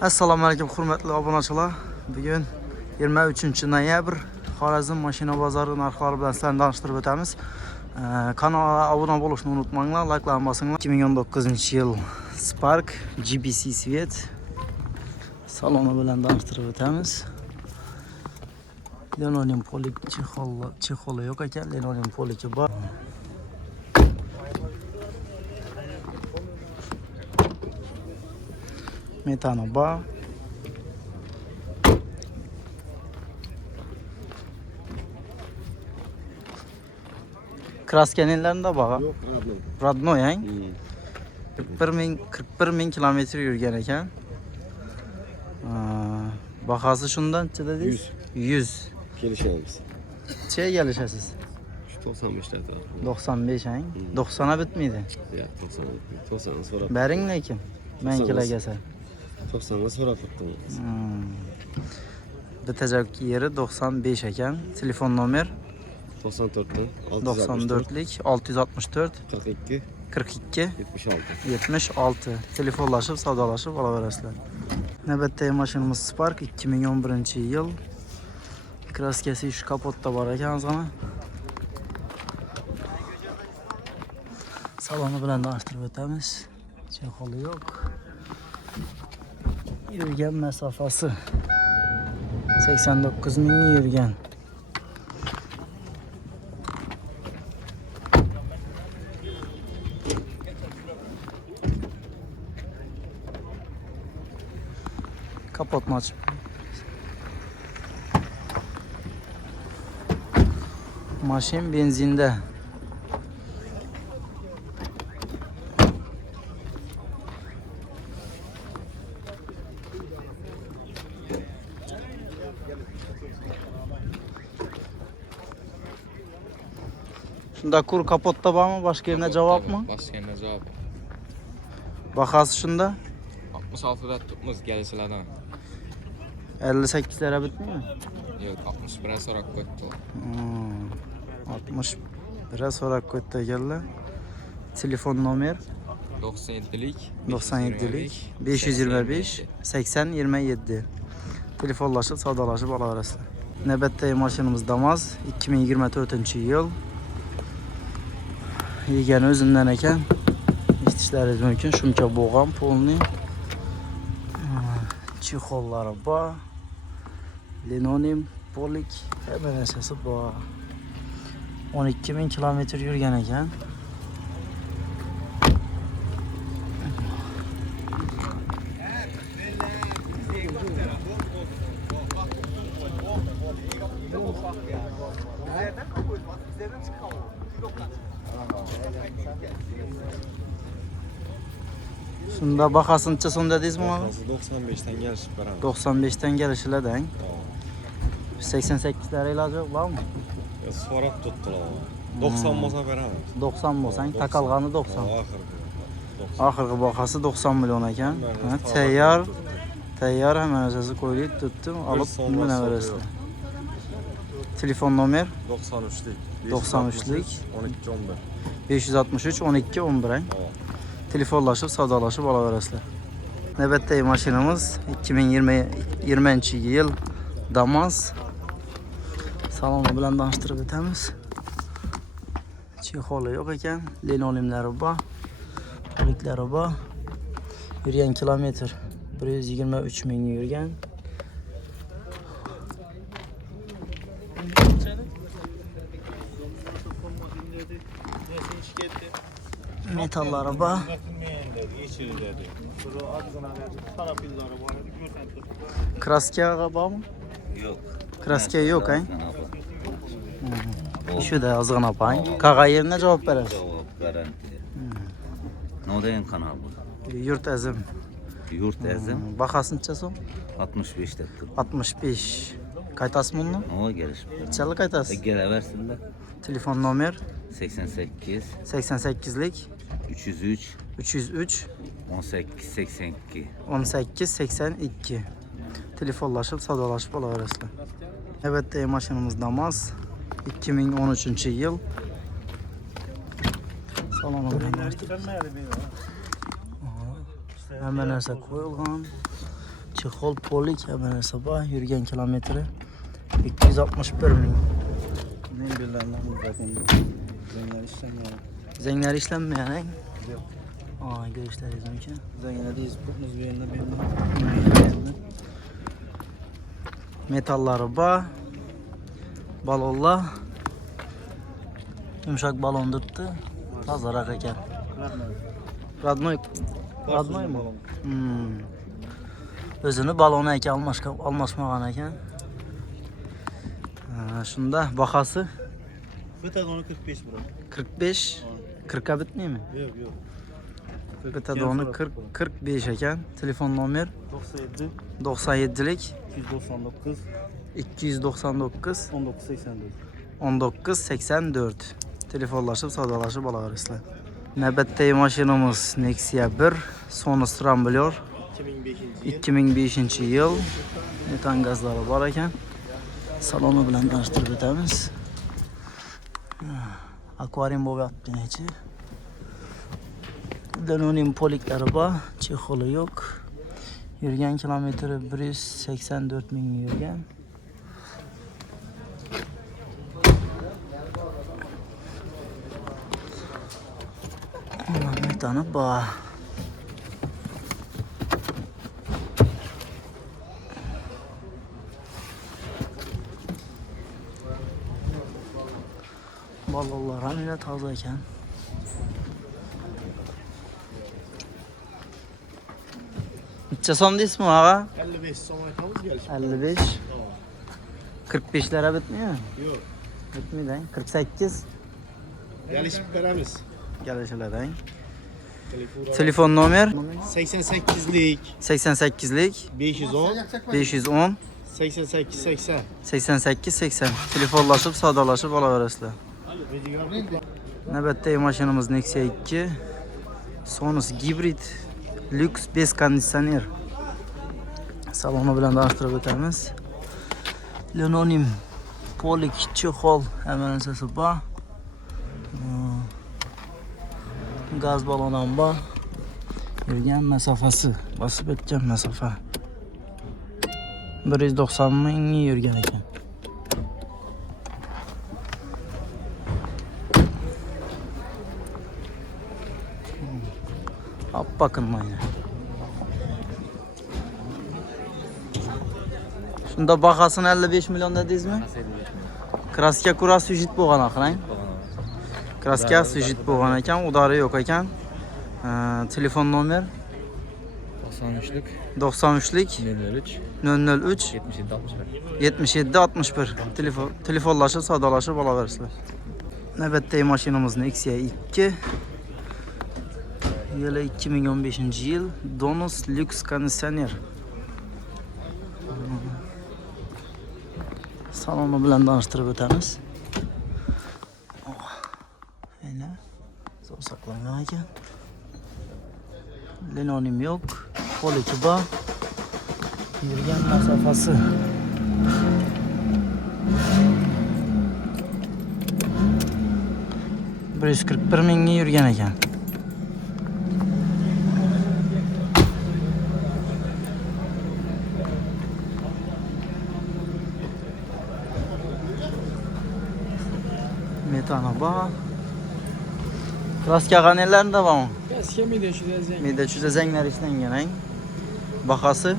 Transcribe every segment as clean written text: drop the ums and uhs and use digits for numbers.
Assalomu alaykum hurmatli obunachilar. Bugun 23 noyabr Xorazm mashina bozori narxlari bilan sizlarni tanishtirib o'tamiz. Kanalga obuna bo'lishni unutmanglar, like'larni bosinglar. 2019-yil Spark GBC Svet saloni bilan tanishtirib o'tamiz. Linoleum polik chexoli yo'q ekan, linoleum poliki bor. Metano bor. Kraskenlerinde bor. Yo'q, Radno yang. 41 ming kilometr yurgan ekan. Bahası shundan dedingiz? 100. Kelishamiz. Nechga kelishasiz? 95 ta. 95 ang. 90 a bitmaydi. Yo'q, 90 bitmaydi. 90 so'rab. Bering lekin. Men kelagasa. 90 ga so'rab turibmiz. Bitacak yeri 95 ekan. Telefon nomer 94 94lik 664 42 42 76. 76. Telefonlaşıp savdolaşıp olaverasizlar. Navbatdagi mashinamiz Spark 2011-yil. Kraskasi şu kapotda bor ekan o'zg'ana. Saloni bilan tanishtirib o'tamiz. Chexoli yo'q. Yurgan masofasi 89 mingni yurgan. Kapotni ochib. Mashin benzinda. Shunda kur kapotda bormi? Boshqa yerda javobmi? Boshqa yerda javob. Bahası shunda 66 da tutmuz gelişlerden. 58 lira bitmiymi? Yok 61 so'rab qo'yibdi. 61 so'rab qo'yibdi ekanlar. Telefon nomer 97'lik 97'lik 525 80 27. Telefonlaşıp savdolaşıp olaverasizlar. Navbatdagi mashinamiz Damas 2024-yil. Yegani o'zimdan ekan. Eshitishlaringiz mumkin. Shumka bo'lgan polni. Chexollari bor. Linoleum polik hamma narsasi bor. 12 ming kilometr yurgan ekan. Shunda bahasıncha so'm dedingizmi ona? 95 dan kelishib beramiz. 95 dan kelishiladi. 88 lira iloji yo'q bormi? So'rab tutdilar. 90 bo'lsa beramiz. 90 bo'lsang, taqalgani 90. Oxirgi. Oxirgi bahası 90 million ekan. Tayyor hamma narsasi qo'yib tutdim, olib minaverasizlar. Telefon nomer 93lik 93lik 12 11. 563 12 11. Telefonlaşıp savdolaşıp olaverasizlar. Navbatdagi mashinamiz 2020-yil Damas. Saloni bilan tanishtirib o'tamiz. Chexoli yo'q ekan, linoleumlari bor, poliklari bor. Yurgan kilometr 123 ming yurgan. Metallari bor. Kraska bormi? Yo'q. Kraska yo'q, ha? Shuda ozg'ina pang. Qag'ayerni javob berasiz. Javob garanti. Nodayin kanal bu. Yurt azim. Yurt azim Bahasıncha so'm? 65 deb turibdi. 65. Qaytasizmi uni? O gelishib. Nechalar qaytasiz? Kelaversinlar. Telefon nomer 88 88lik 303 303 18 82. 18 82. Telefonlaşıp savdolaşıp olaverasizlar. Navbatdagi mashinamiz Damas 2013-yil. Saloni bilan tanishtirib. Hamma narsa qo'yilgan. Chexol polik kamerasi bor. Yurgan kilometri 261 ming. Men bilanlar bu zaten. Zengler işlemiyor. Zenglar ishlanmagan, ang? Yo'q. Aa, görüşleriz mümkün. Zenglerdeyiz. Muz bir yerinde bir yerinde. Metallari bor. Balonlar. Yumshoq balon debdi. Tozaroq ekan. Radnoy. Radnoymi? O'zini baloni ekan almashmagan ekan. Shunda bahası Fıtadonu 45 bro. 45. 40'a bitmeymi? Yok yok. Fıtadonu 45 ekan. Telefon nomer 97 97'lik 299 299 1984. 1984. Telefonlaşıp savdolaşıp alaversizlar. Navbatdagi mashinamiz Nexia 1 Sonus Rambler 2005 yil. Metan gazlari bor ekan. Saloni bilan tanishtirib o'tamiz. Akvarium bo'lyapti nechi. Danonim poliklari bor, chexoli yo'q. Yurgan kilometri 184 ming yurgan. Metani bor. Balonlar ham yine toza ekan. Necha so'm deysizmi ağa? 55 son aytamız gelişim. 55. 45'lere bitmiyor. Yok. Bitmeydi. 48. Gelişip beremiz. Gelişilerden. Telefon nomer 88'lik 88'lik 510 510 88 80. 88 80. Telefonlaşıp savdolaşıp alaversizlar. Navbatdagi mashinamiz Nexia 2 Sonus Hybrid Lux 5 konditsioner. Saloni bilan tanishtirib o'tamiz. Linonim polik chexol hammasi bor. Gaz baloni ham bor. Yurgan masofasi, bosib o'tgan masofa 190 ming yurgan ekan. Bakın mayna. Şunda bahasını 55 milyon dedinizmi? Kraska kura süjit bo'lgan aqrang. Kraska süjit bo'lgan ekan, udari yo'q ekan. Telefon nomer 93'lük 93'lik 003 003 77 61. 77 61. Telefonlaşıp savdolaşıp alaversizlar. Navbatdagi mashinamiz Nexia 2 yılı 2015 yıl Donus Lux konditsioner. Salonu bilan tanishtirib o'tamiz. Mana zo'r saqlangan ekan. Linonim yo'q, poliki bor. Yurgan masofasi 141 mingga yurgan ekan. Metana bor. Kraska qanelarida bormi? Kraska Mida juda zanglar ishlangan, ang. Bahası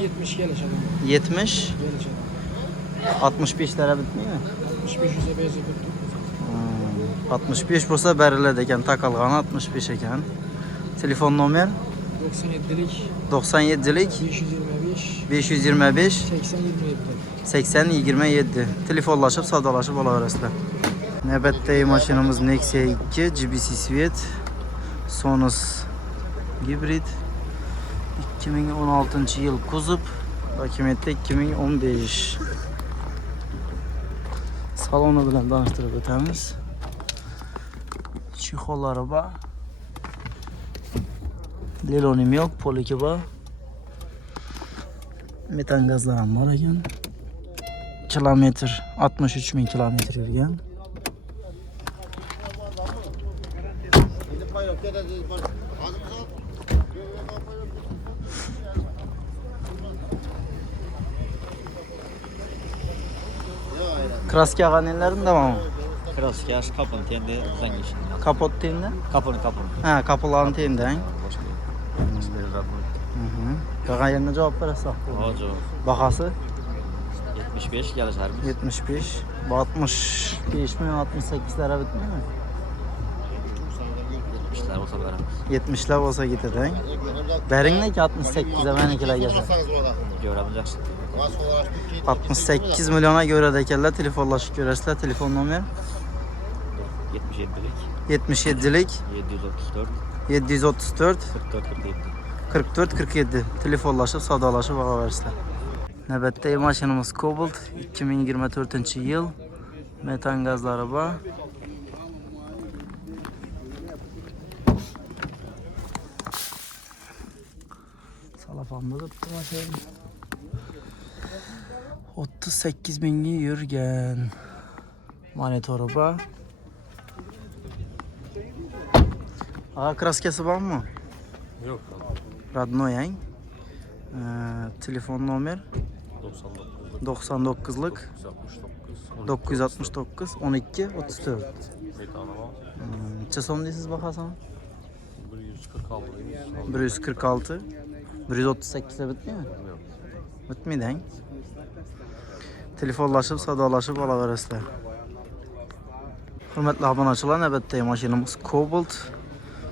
70 gelişadi. 70 Gelişadi. 65 lira bitmiymi? 65 yüze bezi 65 bo'lsa beriladi ekan, taqalgan 65 ekan. Telefon nomer 97'lik 97'lik 525 525 80 27. 80 27. Telefonlaşıp savdolaşıp alaversizlar. Navbatdagi mashinamiz Nexia 2 GBC Svet Sonus Hybrid 2016 yıl kuzov, dokumentda 2015. Saloni bilan tanishtirib o'tamiz. Chexollari bor. Lelonim yo'q, poliki bor. Metan gazlar ham bor ekan. Kilometr 63 ming kilometr yurgan. Kraska ganenlerin tamam. Kraska, kapın tendi zengin. Kapot teyinde? Kapın. Ha, kapıların teyinde. Hoş Kağa yerine cevap verese. Hoca. Bakası 75 gelişer mi? 75. Bu 65 mi 68'lere bitmiyor mu? 70'ler olsa veremez. 70'ler olsa giteden. Berin ne ki 68'e benimkiler geçer. Görebileceksin. 68 milyona göre de kelle telefonlaşıp göresler. Telefon numarı 77'lik. 77'lik 734 734 44 47. 44 47. Telefonlaşıp sadalaşıp ağa versler. Növbətdəki maşınımız Cobalt 2024 yıl. Metan gazlı araba. Salafamda tuttu maşın. 38 bin yürgen. Manet araba. Ağa kraskası var mı? Yok. Radno yani. Telefon numara 99'luk 969 12 34. Neçə son deyirsiz baxasan? 146 138'e bitmiyor mu? Bitmeydi hein? Telefonlaşıp sadalaşıp ala verəslər. Hürmetli abunəçilər, növbətdəki maşınımız Cobalt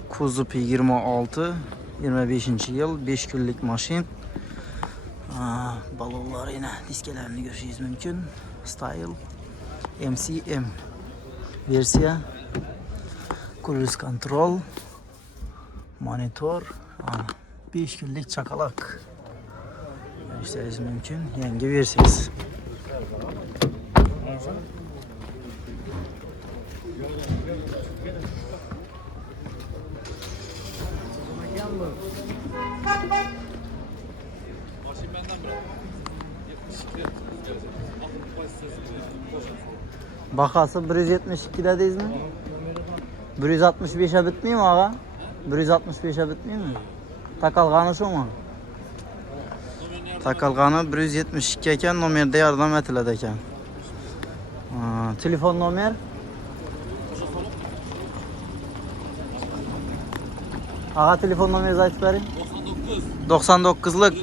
Kuzup 26 25. yıl 5 günlük maşın. Balonlar yine diskelerini görüşürüz mümkün. Style MCM versiya. Cruise control. Monitor. 5 günlük çakalak. Görüşürüz mümkün. Yeni versiyası. Bakası 172'de deyiz mi? 165'e bitmiyor mu ağa? 165'e bitmiyor mu? Takalğanı şu mu? Takalğanı 172 eken nomerde yardım etilədi eken. Telefon nomer? Ağa telefon nomeri aytıb verin. 99'luk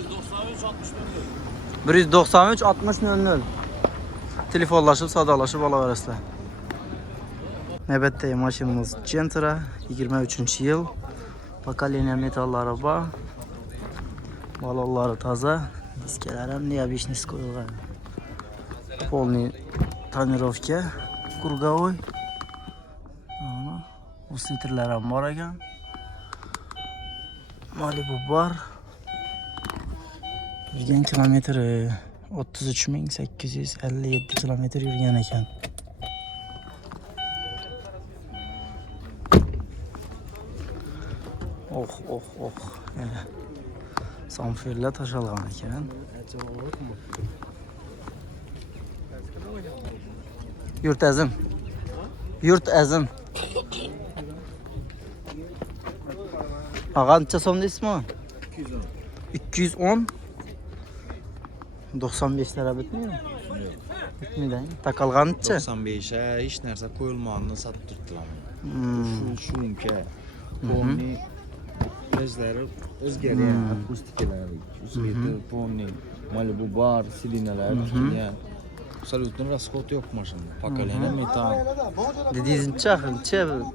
193 60 00. Telefonlaşıp sadalaşıp ala verəslər. Növbətdəki maşınımız Gentra 23 yıl. Pokoleniya metal araba. Balonları taza. Diskeler hem niye beşnis koyulgan. Polni tonirovka. Kurgavoy. Uslitrler hem var ekan. Malibu var. Yürgen kilometri 33.857 kilometre yürgen ekan. Oh. Samferle taşalgan ekan. Yurt əzim. Ağa neçə som deyirsiz mi? 210. 95'lere bitmiyor mu? Bitmiyor. Takalğan neçə? 95'e hiç nerse koyulmağını sattırdılar. Şununki. Pony bezleri özgəriyə, akustikeləri, üstündə Pony, Malibu bar, silinələr, yani. Absolutно расход yok maşında. Pokoleniya metal. Dediğiniz neçə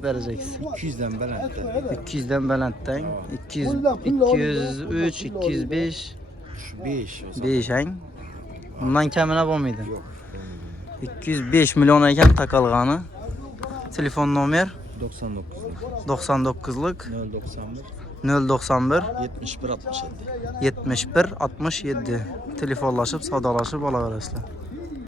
verəcəksiniz? 200'den belentdə. 200'den Bələtdən, 203, 205, 5 5 hein? Bundan kəminə bu muydu? 205 milyon ekan takalğanı. Telefon nomer 99'luk 091 71 67. 71 67. Telefonlaşıp sadalaşıp ala verəslər.